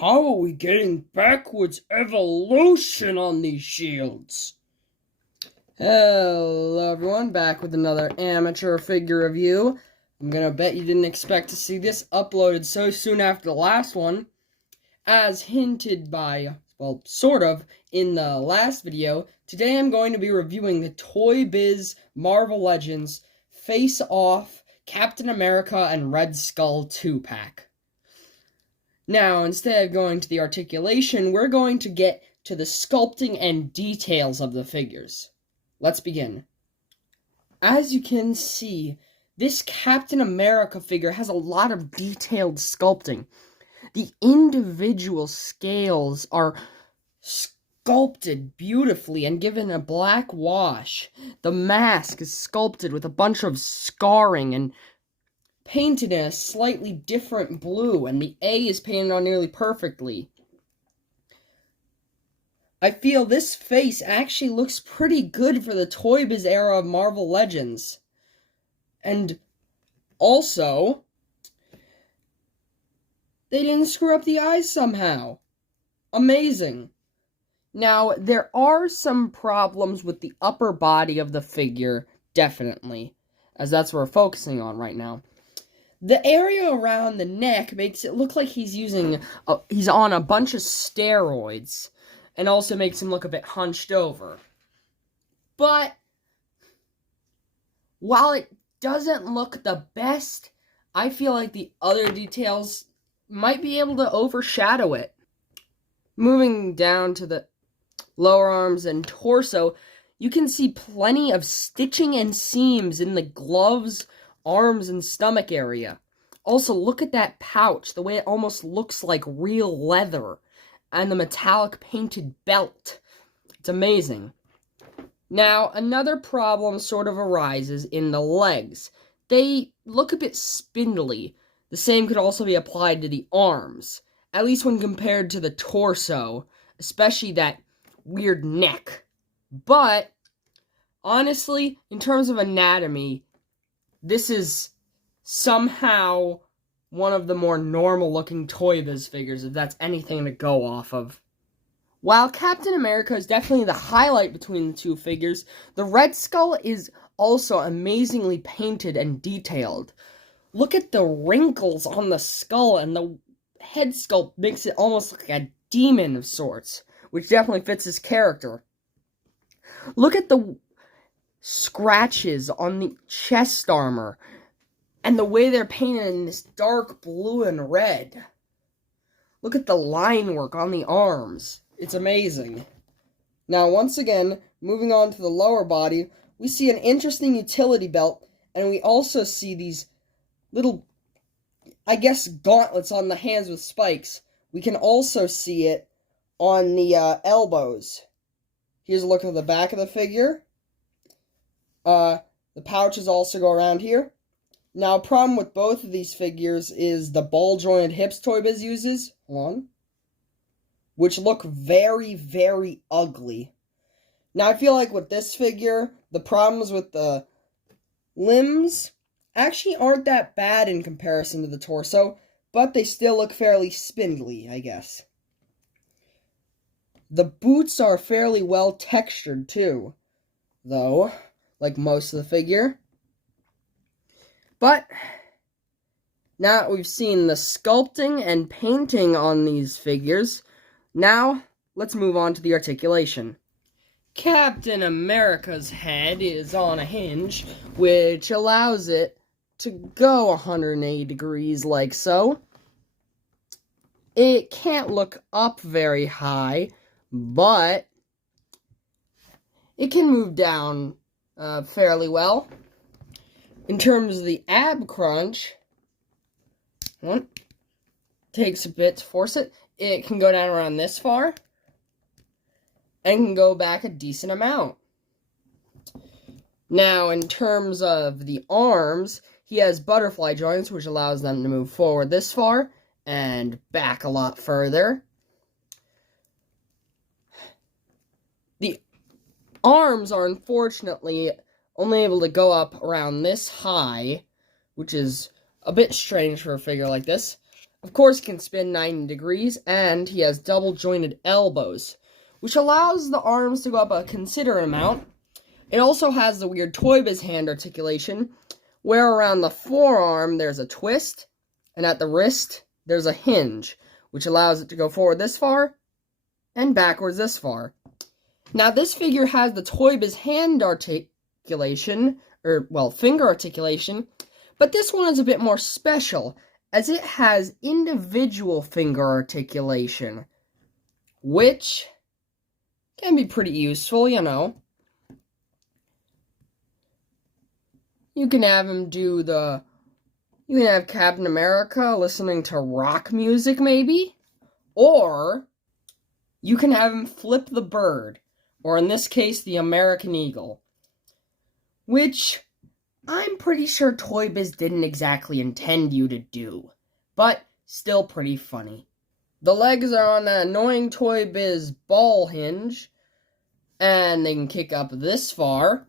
How are we getting backwards evolution on these shields? Hello everyone, back with another amateur figure review. I'm gonna bet you didn't expect to see this uploaded so soon after the last one. As hinted by, well, sort of, in the last video, today I'm going to be reviewing the toybiz Marvel Legends Face Off Captain America and Red Skull 2-pack. Now, instead of going to the articulation, we're going to get to the sculpting and details of the figures. Let's begin. As you can see, this Captain America figure has a lot of detailed sculpting. The individual scales are sculpted beautifully and given a black wash. The mask is sculpted with a bunch of scarring and painted in a slightly different blue, and the A is painted on nearly perfectly. I feel this face actually looks pretty good for the toybiz era of Marvel Legends. And also, they didn't screw up the eyes somehow. Amazing. Now, there are some problems with the upper body of the figure, definitely, as that's what we're focusing on right now. The area around the neck makes it look like he's on a bunch of steroids, and also makes him look a bit hunched over. But while it doesn't look the best, I feel like the other details might be able to overshadow it. Moving down to the lower arms and torso, you can see plenty of stitching and seams in the gloves, arms, and stomach area. Also, look at that pouch, the way it almost looks like real leather, and the metallic painted belt. It's amazing. Now, another problem sort of arises in the legs. They look a bit spindly. The same could also be applied to the arms, at least when compared to the torso, especially that weird neck. But, honestly, in terms of anatomy, this is somehow one of the more normal-looking toybiz figures, if that's anything to go off of. While Captain America is definitely the highlight between the two figures, the Red Skull is also amazingly painted and detailed. Look at the wrinkles on the skull, and the head sculpt makes it almost look like a demon of sorts, which definitely fits his character. Look at the scratches on the chest armor, and the way they're painted in this dark blue and red. Look at the line work on the arms. It's amazing. Now, once again, moving on to the lower body, we see an interesting utility belt, and we also see these little, I guess, gauntlets on the hands with spikes. We can also see it on the elbows. Here's a look at the back of the figure. The pouches also go around here. Now, a problem with both of these figures is the ball-jointed hips toybiz uses. Hold on. Which look very, very ugly. Now, I feel like with this figure, the problems with the limbs actually aren't that bad in comparison to the torso, but they still look fairly spindly, I guess. The boots are fairly well textured, too, though, like most of the figure. But now that we've seen the sculpting and painting on these figures, now let's move on to the articulation. Captain America's head is on a hinge, which allows it to go 180 degrees like so. It can't look up very high, but it can move down fairly well. In terms of the ab crunch, takes a bit to force it. It can go down around this far, and can go back a decent amount. Now, in terms of the arms, he has butterfly joints, which allows them to move forward this far, and back a lot further. The arms are unfortunately only able to go up around this high, which is a bit strange for a figure like this. Of course, he can spin 90 degrees, and he has double jointed elbows, which allows the arms to go up a considerable amount. It also has the weird toybiz hand articulation, where around the forearm there's a twist, and at the wrist there's a hinge, which allows it to go forward this far and backwards this far. Now, this figure has the toybiz hand articulation, finger articulation, but this one is a bit more special, as it has individual finger articulation, which can be pretty useful, you know. You can have him you can have Captain America listening to rock music, maybe, or you can have him flip the bird, or in this case, the American Eagle, which I'm pretty sure Toy Biz didn't exactly intend you to do, but still pretty funny. The legs are on an annoying Toy Biz ball hinge, and they can kick up this far,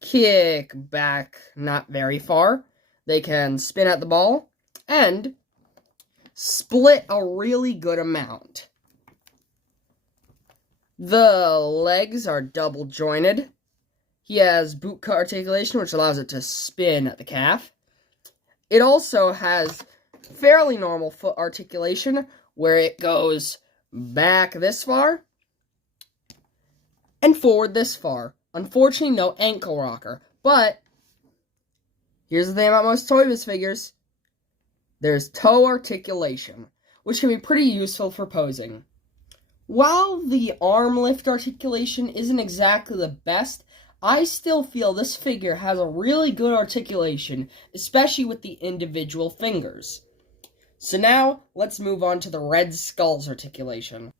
kick back not very far, they can spin at the ball, and split a really good amount. The legs are double jointed. He has boot cut articulation, which allows it to spin at the calf. It also has fairly normal foot articulation, where it goes back this far and forward this far. Unfortunately, no ankle rocker, but here's the thing about most Toy Biz figures. There's toe articulation, which can be pretty useful for posing. While the arm lift articulation isn't exactly the best, I still feel this figure has a really good articulation, especially with the individual fingers. So now, let's move on to the Red Skull's articulation.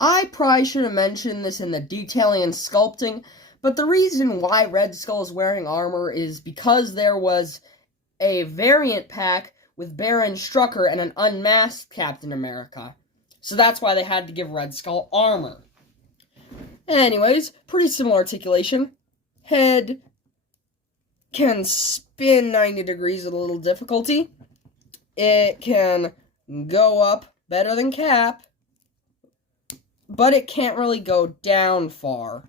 I probably should have mentioned this in the detailing and sculpting, but the reason why Red Skull is wearing armor is because there was a variant pack with Baron Strucker and an unmasked Captain America. So that's why they had to give Red Skull armor. Anyways, pretty similar articulation. Head can spin 90 degrees with a little difficulty. It can go up better than Cap, but it can't really go down far.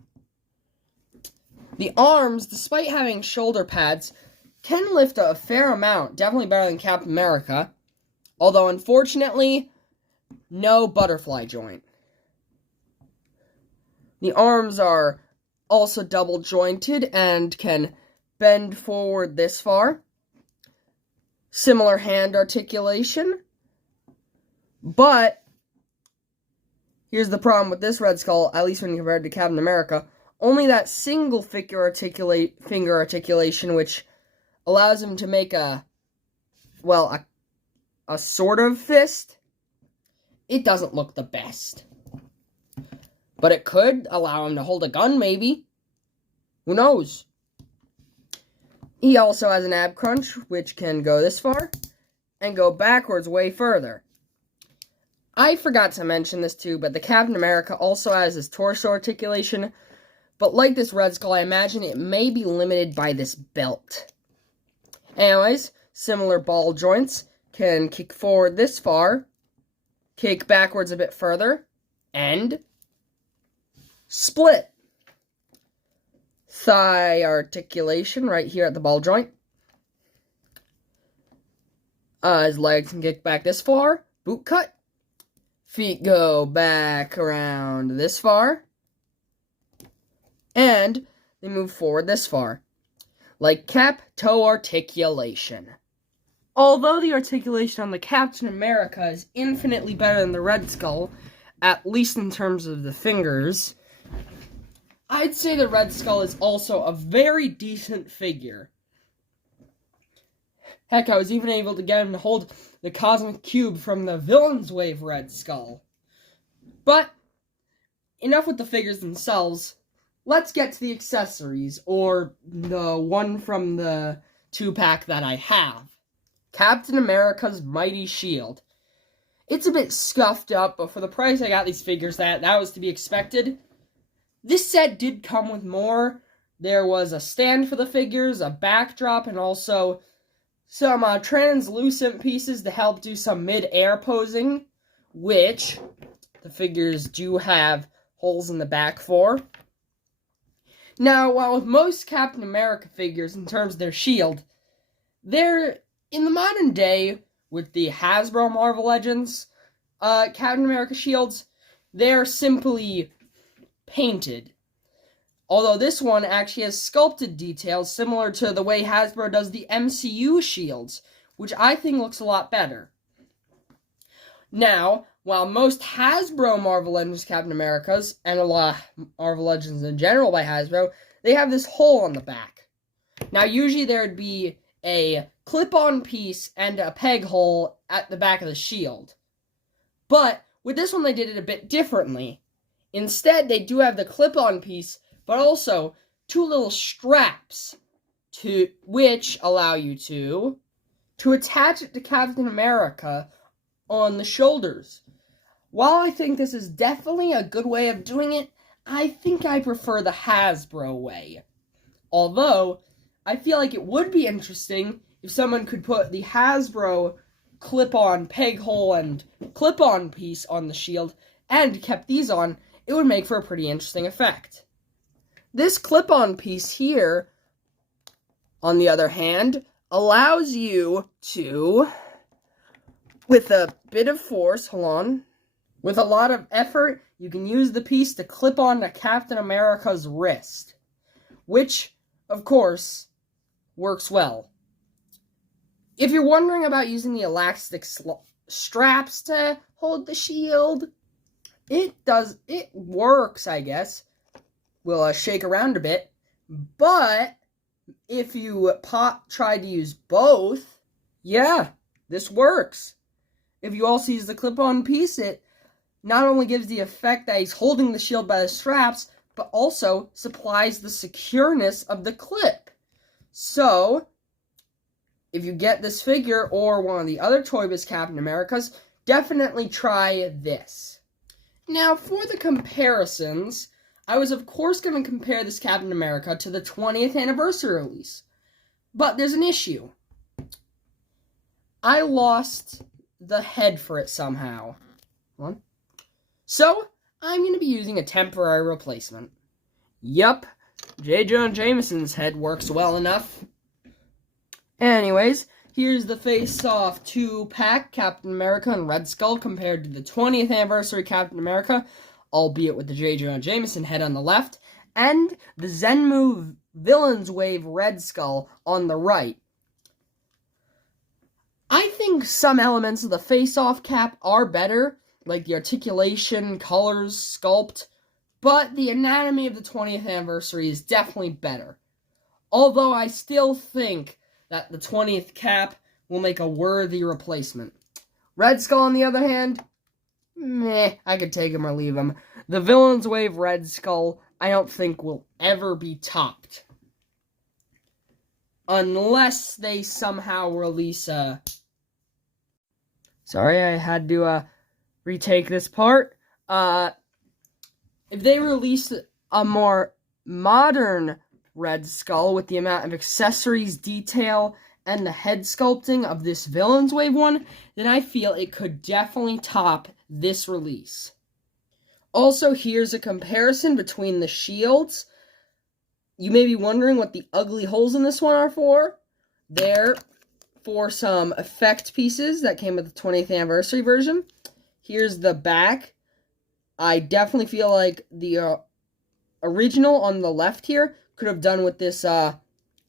The arms, despite having shoulder pads, can lift a fair amount, definitely better than Captain America, although unfortunately, no butterfly joint. The arms are also double jointed and can bend forward this far. Similar hand articulation, but here's the problem with this Red Skull, at least when compared to Captain America. Only that single finger articulation, which allows him to make a sort of fist. It doesn't look the best. But it could allow him to hold a gun, maybe. Who knows? He also has an ab crunch, which can go this far and go backwards way further. I forgot to mention this too, but the Captain America also has his torso articulation, but like this Red Skull, I imagine it may be limited by this belt. Anyways, similar ball joints, can kick forward this far, kick backwards a bit further, and split. Thigh articulation right here at the ball joint. His legs can kick back this far, boot cut. Feet go back around this far. And they move forward this far. Like Cap, toe articulation. Although the articulation on the Captain America is infinitely better than the Red Skull, at least in terms of the fingers, I'd say the Red Skull is also a very decent figure. Heck, I was even able to get him to hold the Cosmic Cube from the Villain's Wave Red Skull. But, enough with the figures themselves. Let's get to the accessories, or the one from the 2-pack that I have. Captain America's Mighty Shield. It's a bit scuffed up, but for the price I got these figures at, that was to be expected. This set did come with more. There was a stand for the figures, a backdrop, and also some translucent pieces to help do some mid-air posing, which the figures do have holes in the back for. Now, while with most Captain America figures, in terms of their shield, they're, in the modern day, with the Hasbro Marvel Legends Captain America shields, they're simply painted. Although this one actually has sculpted details similar to the way Hasbro does the MCU shields, which I think looks a lot better. Now, while most Hasbro Marvel Legends Captain Americas, and a lot of Marvel Legends in general by Hasbro, they have this hole on the back. Now, usually there would be a clip-on piece and a peg hole at the back of the shield. But with this one, they did it a bit differently. Instead, they do have the clip-on piece, but also two little straps, which allow you to attach it to Captain America on the shoulders. While I think this is definitely a good way of doing it, I think I prefer the Hasbro way. Although, I feel like it would be interesting if someone could put the Hasbro clip-on peg hole and clip-on piece on the shield and kept these on. It would make for a pretty interesting effect. This clip-on piece here, on the other hand, allows you to, with a bit of force, with a lot of effort, you can use the piece to clip on to Captain America's wrist, which, of course, works well. If you're wondering about using the elastic straps to hold the shield, it works, I guess. We'll shake around a bit, but if you try to use both, yeah, this works. If you also use the clip-on piece, it not only gives the effect that he's holding the shield by the straps, but also supplies the secureness of the clip. So, if you get this figure or one of the other toybiz Captain Americas, definitely try this. Now, for the comparisons, I was of course going to compare this Captain America to the 20th anniversary release. But there's an issue. I lost the head for it somehow. So, I'm going to be using a temporary replacement. Yup, J. Jonah Jameson's head works well enough. Anyways, here's the face-off 2-pack Captain America and Red Skull compared to the 20th anniversary Captain America, albeit with the J. Jonah Jameson head on the left, and the Zenmu Villains Wave Red Skull on the right. I think some elements of the face-off cap are better, like the articulation, colors, sculpt, but the anatomy of the 20th anniversary is definitely better. Although I still think that the 20th cap will make a worthy replacement. Red Skull, on the other hand, meh, I could take him or leave him. The Villains Wave Red Skull, I don't think will ever be topped. Unless they somehow release a... Sorry, I had to retake this part. If they release a more modern Red Skull with the amount of accessories, detail, and the head sculpting of this Villains Wave one, then I feel it could definitely top this release. Also, here's a comparison between the shields. You may be wondering what the ugly holes in this one are for. They're for some effect pieces that came with the 20th anniversary version. Here's the back. I definitely feel like the original on the left here could have done with this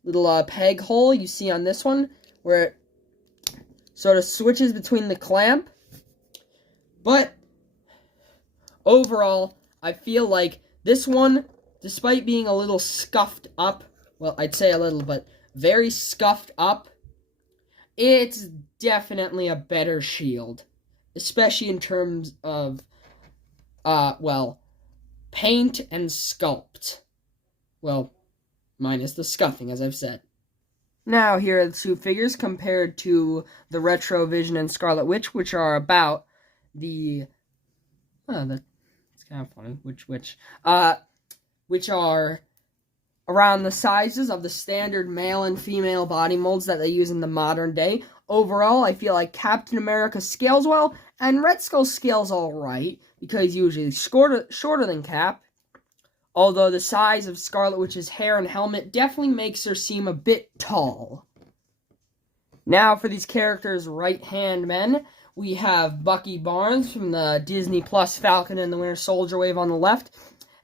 little peg hole you see on this one, where it sort of switches between the clamp. But overall, I feel like this one, despite being a little scuffed up, well, I'd say a little, but very scuffed up, it's definitely a better shield, especially in terms of, paint and sculpt. Well, minus the scuffing, as I've said. Now, here are the two figures compared to the Retro Vision and Scarlet Witch, which are about the... it's kind of funny. Which are around the sizes of the standard male and female body molds that they use in the modern day. Overall, I feel like Captain America scales well, and Red Skull scales alright, because he's usually shorter than Cap. Although the size of Scarlet Witch's hair and helmet definitely makes her seem a bit tall. Now for these characters' right-hand men, we have Bucky Barnes from the Disney Plus Falcon and the Winter Soldier wave on the left,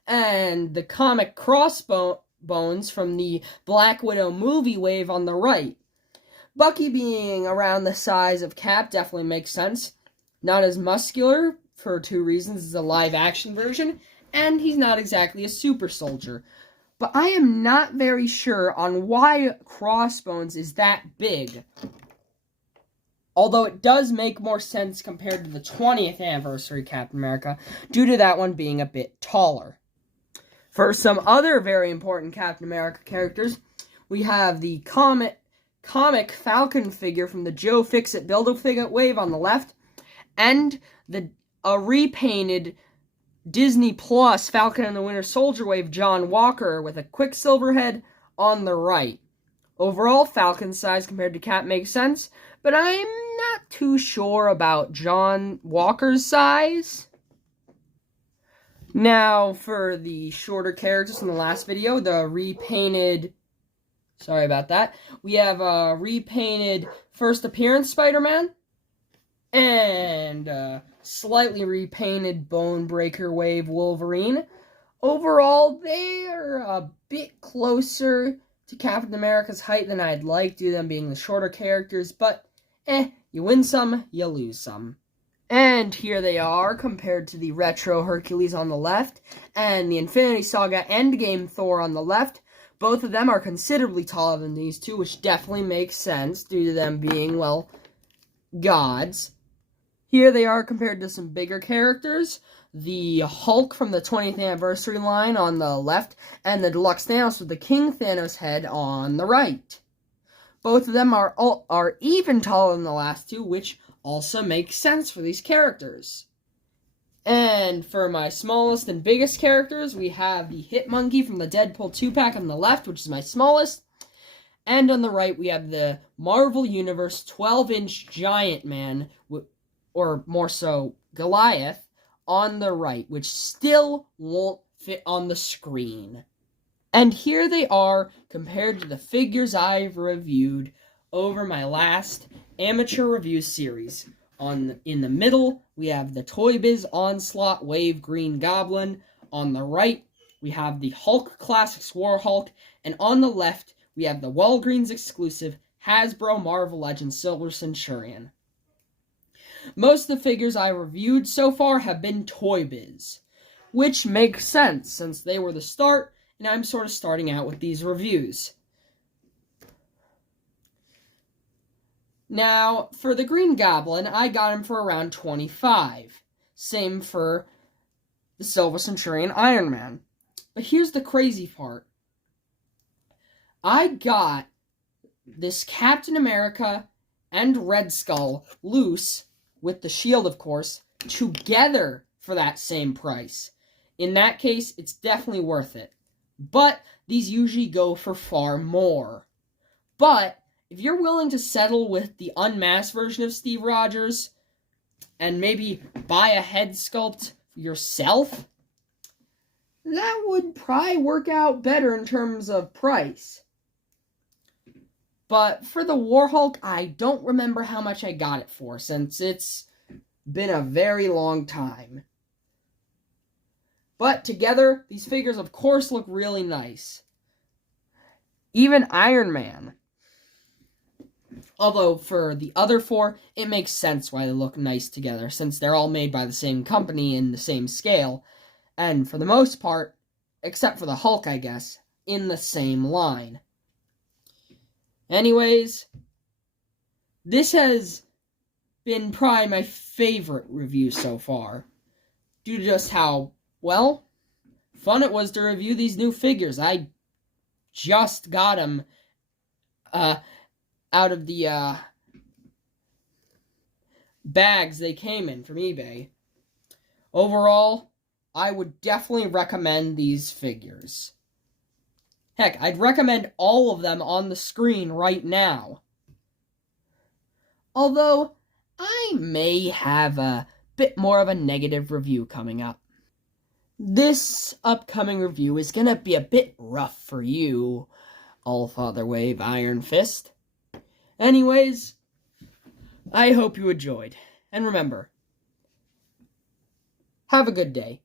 and the comic Crossbones from the Black Widow movie wave on the right. Bucky being around the size of Cap definitely makes sense. Not as muscular for two reasons: it's a live-action version, and he's not exactly a super soldier. But I am not very sure on why Crossbones is that big. Although it does make more sense compared to the 20th anniversary Captain America, due to that one being a bit taller. For some other very important Captain America characters, we have the comic Falcon figure from the Joe Fixit Build-A-Figure wave on the left, and a repainted Disney Plus Falcon and the Winter Soldier wave John Walker with a Quicksilver head on the right. Overall, Falcon's size compared to Cap makes sense, but I'm not too sure about John Walker's size. Now, for the shorter characters from the last video, the repainted... Sorry about that. We have a repainted first appearance Spider-Man, and slightly repainted Bonebreaker wave Wolverine. Overall, they're a bit closer to Captain America's height than I'd like, due to them being the shorter characters, but you win some, you lose some. And here they are, compared to the retro Hercules on the left, and the Infinity Saga Endgame Thor on the left. Both of them are considerably taller than these two, which definitely makes sense, due to them being, well, gods. Here they are compared to some bigger characters. The Hulk from the 20th anniversary line on the left, and the Deluxe Thanos with the King Thanos head on the right. Both of them are even taller than the last two, which also makes sense for these characters. And for my smallest and biggest characters, we have the Hit Monkey from the Deadpool 2-pack on the left, which is my smallest. And on the right, we have the Marvel Universe 12-inch Giant Man, or more so, Goliath, on the right, which still won't fit on the screen. And here they are, compared to the figures I've reviewed over my last amateur review series. In the middle, we have the Toybiz Onslaught Wave Green Goblin. On the right, we have the Hulk Classics War Hulk. And on the left, we have the Walgreens exclusive Hasbro Marvel Legends Silver Centurion. Most of the figures I reviewed so far have been Toybiz, which makes sense since they were the start, and I'm sort of starting out with these reviews. Now, for the Green Goblin, I got him for around $25. Same for the Silver Centurion Iron Man. But here's the crazy part. I got this Captain America and Red Skull loose, with the shield, of course, together for that same price. In that case, it's definitely worth it. But these usually go for far more. But if you're willing to settle with the unmasked version of Steve Rogers and maybe buy a head sculpt yourself, that would probably work out better in terms of price. But for the Warhulk, I don't remember how much I got it for, since it's been a very long time. But together, these figures of course look really nice. Even Iron Man. Although for the other four, it makes sense why they look nice together, since they're all made by the same company in the same scale, and for the most part, except for the Hulk, I guess, in the same line. Anyways, this has been probably my favorite review so far, due to just how, well, fun it was to review these new figures. I just got them out of the bags they came in from eBay. Overall, I would definitely recommend these figures. Heck, I'd recommend all of them on the screen right now. Although, I may have a bit more of a negative review coming up. This upcoming review is gonna be a bit rough for you, Allfather Wave Iron Fist. Anyways, I hope you enjoyed. And remember, have a good day.